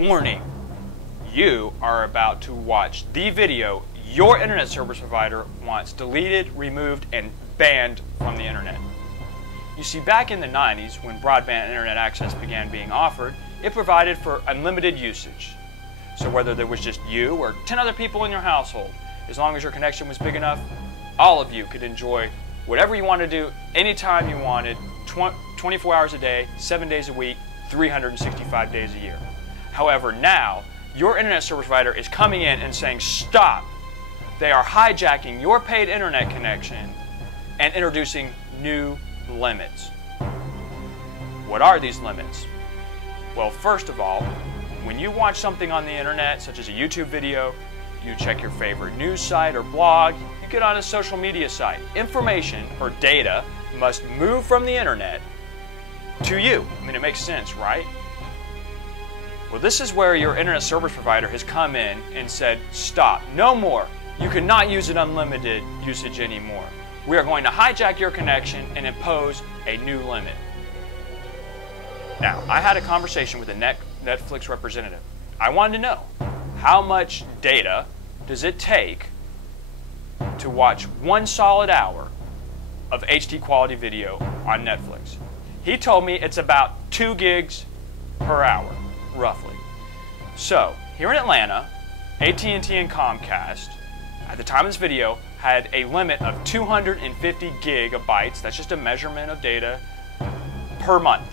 Warning, you are about to watch the video your internet service provider wants deleted, removed, and banned from the internet. You see, back in the 90s, when broadband internet access began being offered, it provided for unlimited usage. So whether there was just you or 10 other people in your household, as long as your connection was big enough, all of you could enjoy whatever you wanted to do, anytime you wanted, 24 hours a day, 7 days a week, 365 days a year. However, now, your internet service provider is coming in and saying, stop. They are hijacking your paid internet connection and introducing new limits. What are these limits? Well, first of all, when you watch something on the internet, such as a YouTube video, you check your favorite news site or blog, you get on a social media site, information or data must move from the internet to you. I mean, it makes sense, right? Well, this is where your internet service provider has come in and said, stop, no more. You cannot use an unlimited usage anymore. We are going to hijack your connection and impose a new limit. Now, I had a conversation with a Netflix representative. I wanted to know, how much data does it take to watch 1 solid hour of HD quality video on Netflix? He told me it's about 2 gigs per hour, roughly. So, here in Atlanta, AT&T and Comcast, at the time of this video, had a limit of 250 gigabytes, that's just a measurement of data, per month.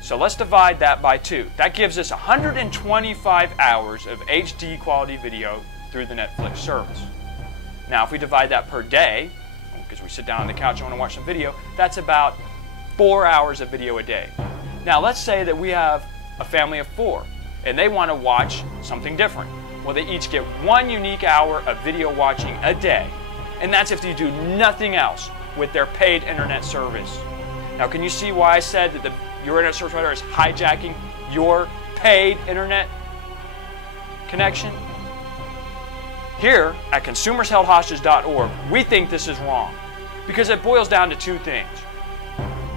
So let's divide that by 2. That gives us 125 hours of HD quality video through the Netflix service. Now if we divide that per day, because we sit down on the couch and want to watch some video, that's about 4 hours of video a day. Now let's say that we have a family of 4 and they want to watch something different. Well, they each get 1 unique hour of video watching a day, and that's if you do nothing else with their paid internet service. Now can you see why I said that your internet service provider is hijacking your paid internet connection? Here at consumersheldhostage.org, we think this is wrong because it boils down to 2 things.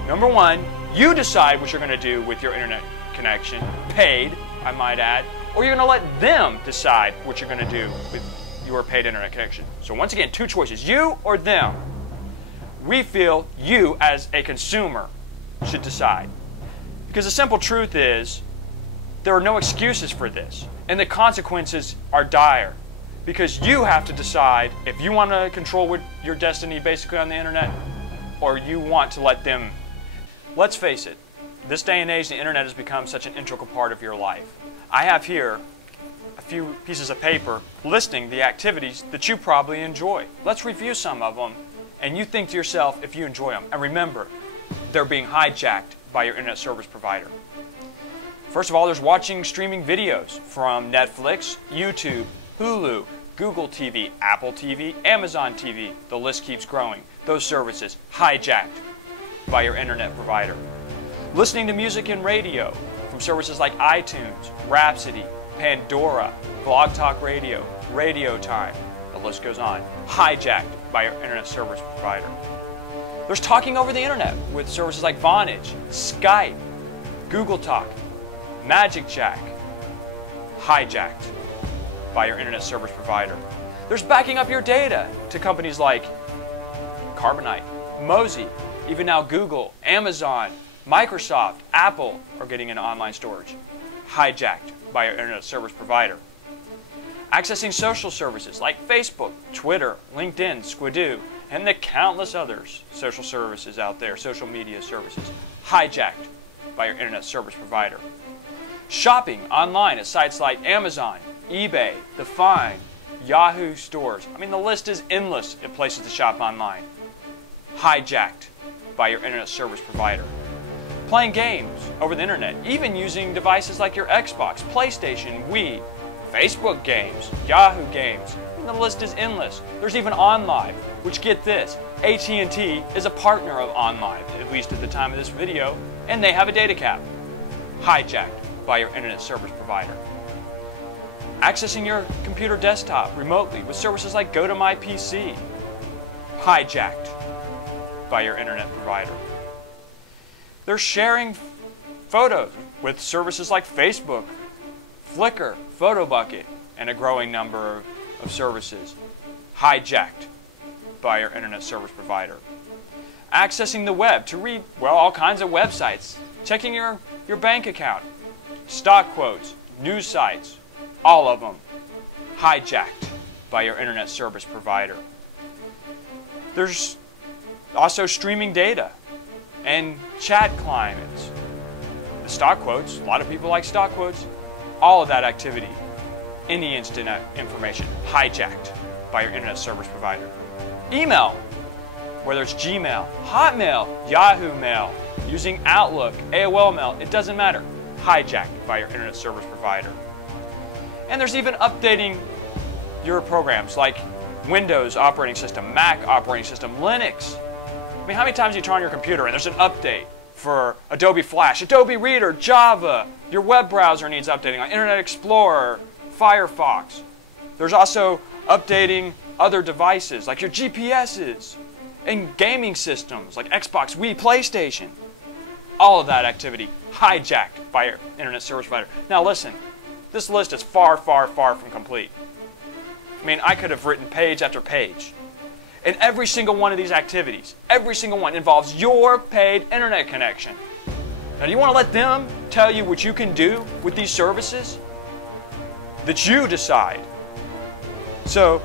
Number 1, you decide what you're going to do with your internet connection, paid, I might add, or you're going to let them decide what you're going to do with your paid internet connection. So once again, 2 choices, you or them. We feel you as a consumer should decide. Because the simple truth is, there are no excuses for this, and the consequences are dire. Because you have to decide if you want to control your destiny basically on the internet, or you want to let them. Let's face it, this day and age the internet has become such an integral part of your life. I have here a few pieces of paper listing the activities that you probably enjoy. Let's review some of them, and you think to yourself if you enjoy them. And remember, they're being hijacked by your internet service provider. First of all, there's watching streaming videos from Netflix, YouTube, Hulu, Google TV, Apple TV, Amazon TV. The list keeps growing. Those services hijacked by your internet provider. Listening to music and radio from services like iTunes, Rhapsody, Pandora, Blog Talk Radio, Radio Time. The list goes on. Hijacked by your internet service provider. There's talking over the internet with services like Vonage, Skype, Google Talk, Magic Jack. Hijacked by your internet service provider. There's backing up your data to companies like Carbonite, Mozy, even now Google, Amazon, Microsoft, Apple are getting into online storage. Hijacked by your internet service provider. Accessing social services like Facebook, Twitter, LinkedIn, Squidoo, and the countless others social services out there, social media services. Hijacked by your internet service provider. Shopping online at sites like Amazon, eBay, The Find, Yahoo stores. I mean, the list is endless of places to shop online. Hijacked by your internet service provider. Playing games over the internet, even using devices like your Xbox, PlayStation, Wii, Facebook games, Yahoo games. And the list is endless. There's even OnLive, which, get this, AT&T is a partner of OnLive, at least at the time of this video, and they have a data cap. Hijacked by your internet service provider. Accessing your computer desktop remotely with services like GoToMyPC. Hijacked by your internet provider. They're sharing photos with services like Facebook, Flickr, PhotoBucket, and a growing number of services hijacked by your internet service provider. Accessing the web to read, well, all kinds of websites. Checking your bank account. Stock quotes, news sites, all of them hijacked by your internet service provider. There's also streaming data and chat clients. The stock quotes, a lot of people like stock quotes. All of that activity, any instant information, hijacked by your internet service provider. Email, whether it's Gmail, Hotmail, Yahoo Mail, using Outlook, AOL Mail, it doesn't matter. Hijacked by your internet service provider. And there's even updating your programs like Windows operating system, Mac operating system, Linux. I mean, how many times do you turn on your computer and there's an update for Adobe Flash, Adobe Reader, Java, your web browser needs updating on Internet Explorer, Firefox. There's also updating other devices like your GPSs and gaming systems like Xbox, Wii, PlayStation. All of that activity hijacked by your internet service provider. Now listen, this list is far, far, far from complete. I mean, I could have written page after page. And every single one of these activities, every single one involves your paid internet connection. Now, do you want to let them tell you what you can do with these services? That you decide. So,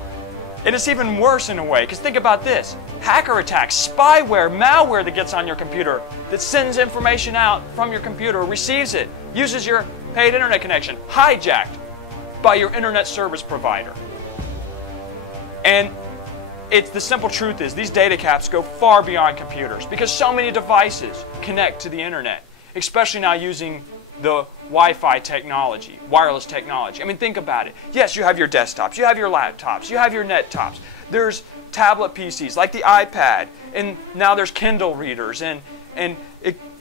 and it's even worse in a way, because think about this. Hacker attacks, spyware, malware that gets on your computer, that sends information out from your computer, receives it, uses your paid internet connection, hijacked by your internet service provider. And the simple truth is these data caps go far beyond computers because so many devices connect to the internet, especially now using the Wi-Fi technology, wireless technology. I mean, think about it. Yes, you have your desktops, you have your laptops, you have your nettops. There's tablet PCs like the iPad, and now there's Kindle readers and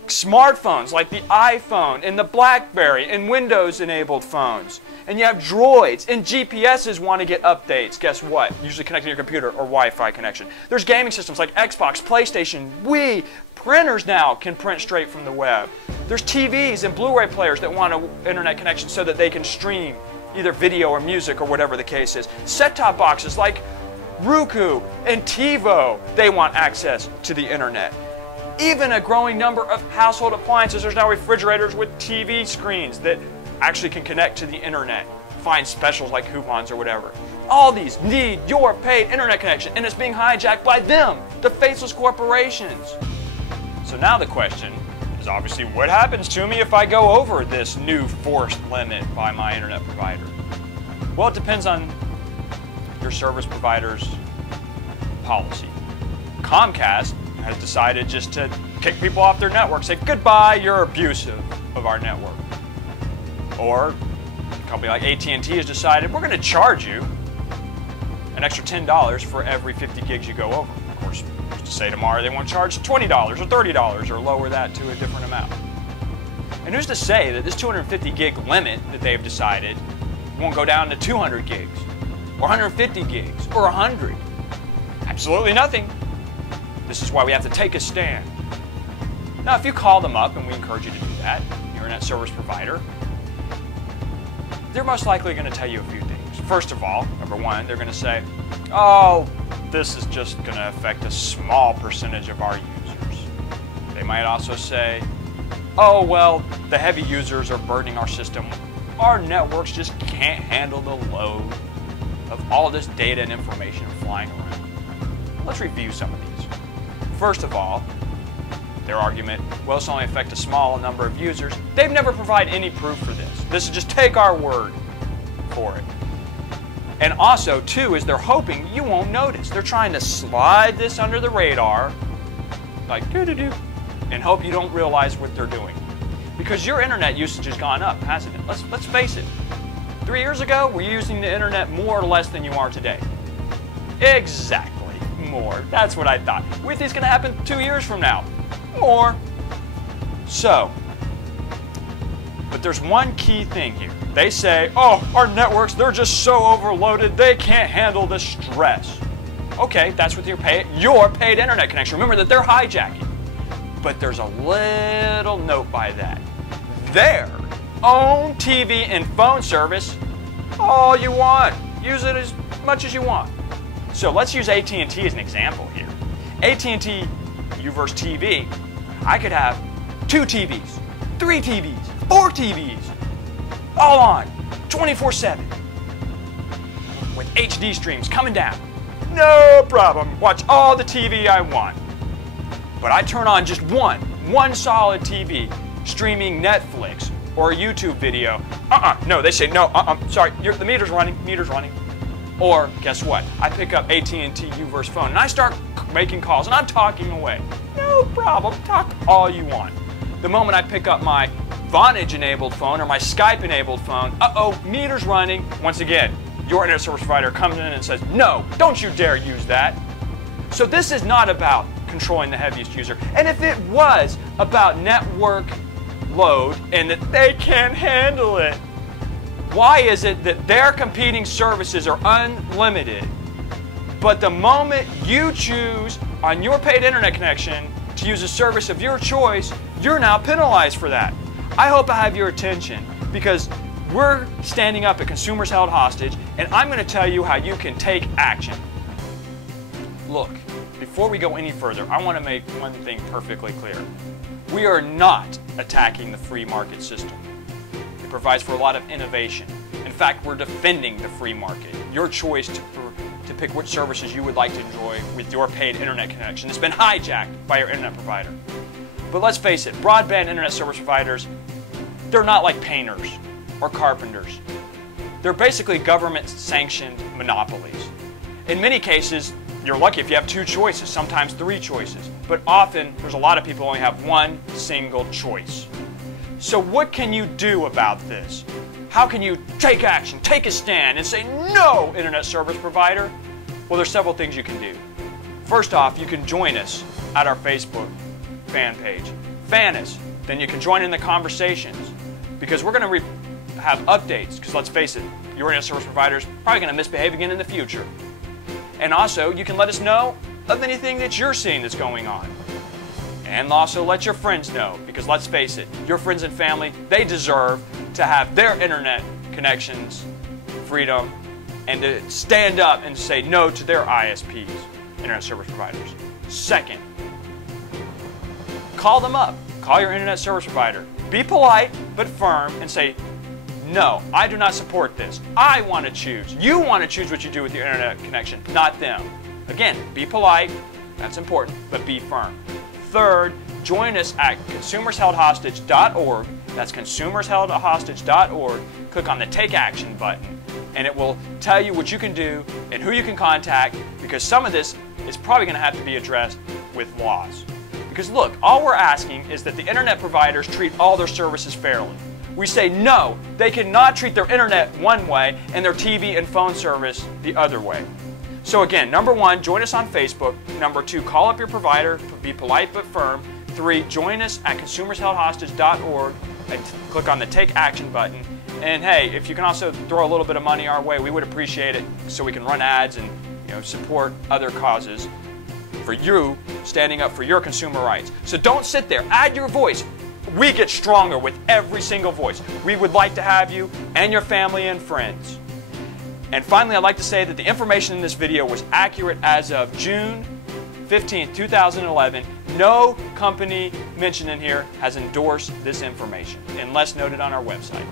smartphones like the iPhone and the BlackBerry and Windows-enabled phones. And you have droids and GPSs want to get updates. Guess what? Usually connected to your computer or Wi-Fi connection. There's gaming systems like Xbox, PlayStation, Wii. Printers now can print straight from the web. There's TVs and Blu-ray players that want an internet connection so that they can stream either video or music or whatever the case is. Set-top boxes like Roku and TiVo, they want access to the internet. Even a growing number of household appliances. There's now refrigerators with TV screens that actually can connect to the internet, find specials like coupons or whatever. All these need your paid internet connection, and it's being hijacked by them, the faceless corporations. So now the question is obviously, what happens to me if I go over this new forced limit by my internet provider? Well, it depends on your service provider's policy. Comcast has decided just to kick people off their network, say, goodbye, you're abusive of our network. Or a company like AT&T has decided, we're going to charge you an extra $10 for every 50 gigs you go over. Of course, who's to say tomorrow they won't charge $20 or $30 or lower that to a different amount. And who's to say that this 250 gig limit that they've decided won't go down to 200 gigs or 150 gigs or 100? Absolutely nothing. This is why we have to take a stand. Now, if you call them up, and we encourage you to do that, your internet service provider, they're most likely going to tell you a few things. First of all, number one, they're going to say, oh, this is just going to affect a small percentage of our users. They might also say, oh, well, the heavy users are burdening our system. Our networks just can't handle the load of all this data and information flying around. Let's review some of these. First of all, their argument, well, it's only affect a small number of users. They've never provided any proof for this. This is just take our word for it. And also, too, is they're hoping you won't notice. They're trying to slide this under the radar, like doo-doo-doo, and hope you don't realize what they're doing. Because your internet usage has gone up, hasn't it? Let's face it. 3 years ago, were you using the internet more or less than you are today? Exactly, more. That's what I thought. What do you think is going to happen 2 years from now? More. So, but there's one key thing here. They say, oh, our networks, they're just so overloaded, they can't handle the stress. Okay, that's with your paid internet connection. Remember that they're hijacking. But there's a little note by that. Their own TV and phone service all you want. Use it as much as you want. So let's use AT&T as an example here. AT&T Uverse TV, I could have 2 TVs, 3 TVs, 4 TVs, all on 24/7 with HD streams coming down. No problem. Watch all the TV I want. But I turn on just one solid TV streaming Netflix or a YouTube video. No, they say no, sorry, the meter's running. Or guess what? I pick up AT&T Uverse phone and I start making calls and I'm talking away. No problem, talk all you want. The moment I pick up my Vonage enabled phone or my Skype enabled phone, meter's running. Once again, your internet service provider comes in and says, no, don't you dare use that. So this is not about controlling the heaviest user. And if it was about network load and that they can't handle it, why is it that their competing services are unlimited, but the moment you choose on your paid internet connection to use a service of your choice, you're now penalized for that? I hope I have your attention because we're standing up at Consumers Held Hostage, and I'm going to tell you how you can take action. Look, before we go any further, I want to make one thing perfectly clear. We are not attacking the free market system. It provides for a lot of innovation. In fact, we're defending the free market. Your choice to pick which services you would like to enjoy with your paid internet connection has been hijacked by your internet provider. But let's face it, broadband internet service providers, they're not like painters or carpenters. They're basically government-sanctioned monopolies. In many cases, you're lucky if you have 2 choices, sometimes 3 choices. But often, there's a lot of people who only have one single choice. So what can you do about this? How can you take action, take a stand, and say, no, internet service provider? Well, there's several things you can do. First off, you can join us at our Facebook fan page. Fan us, then you can join in the conversations because we're going to have updates because let's face it, your internet service provider is probably going to misbehave again in the future. And also, you can let us know of anything that you're seeing that's going on. And also let your friends know because let's face it, your friends and family, they deserve to have their internet connections, freedom, and to stand up and say no to their ISPs, internet service providers. Second, call them up. Call your internet service provider. Be polite but firm and say, no, I do not support this. I want to choose. You want to choose what you do with your internet connection, not them. Again, be polite, that's important, but be firm. Third, join us at consumersheldhostage.org. That's consumersheldhostage.org. Click on the Take Action button, and it will tell you what you can do and who you can contact because some of this is probably going to have to be addressed with laws. Because look, all we're asking is that the internet providers treat all their services fairly. We say no, they cannot treat their internet one way and their TV and phone service the other way. So again, number 1, join us on Facebook. Number 2, call up your provider, be polite but firm. 3, join us at consumersheldhostage.org and click on the Take Action button. And hey, if you can also throw a little bit of money our way, we would appreciate it so we can run ads and support other causes for you standing up for your consumer rights. So don't sit there, add your voice. We get stronger with every single voice. We would like to have you and your family and friends. And finally, I'd like to say that the information in this video was accurate as of June 15, 2011. No company mentioned in here has endorsed this information, unless noted on our website.